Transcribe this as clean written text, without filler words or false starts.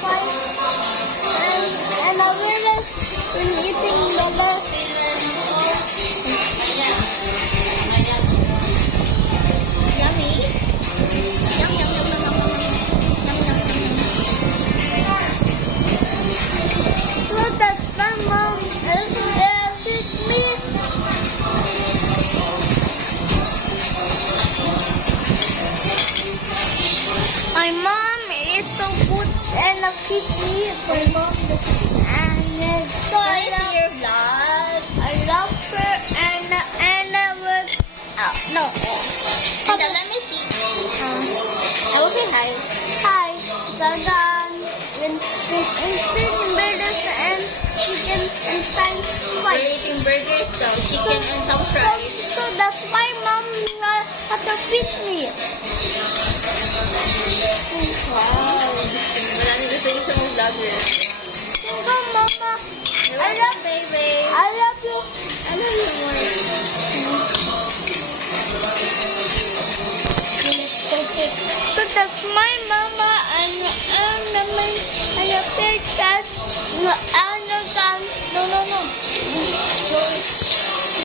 fries and a relish when eating the lettuce. Yummy? Yum, yum, yum, yum, yum, yum, yum, yum, yum, yum. So that's my mom is there with me. My mom is so good and feed me. My mom and so Can I see your vlog? I love her and work out. No, stop. Tita, let me see. I will say hi. Hi, Zagan. When eating burgers and chicken and some We're fries. eating burgers though, chicken and some fries. So that's why mom had to feed me. Wow. Wala na gusto niyo sa mga vlogger. Thank you, Mama. I love baby. I love you. I love you more. So that's my mama and my and a big cat.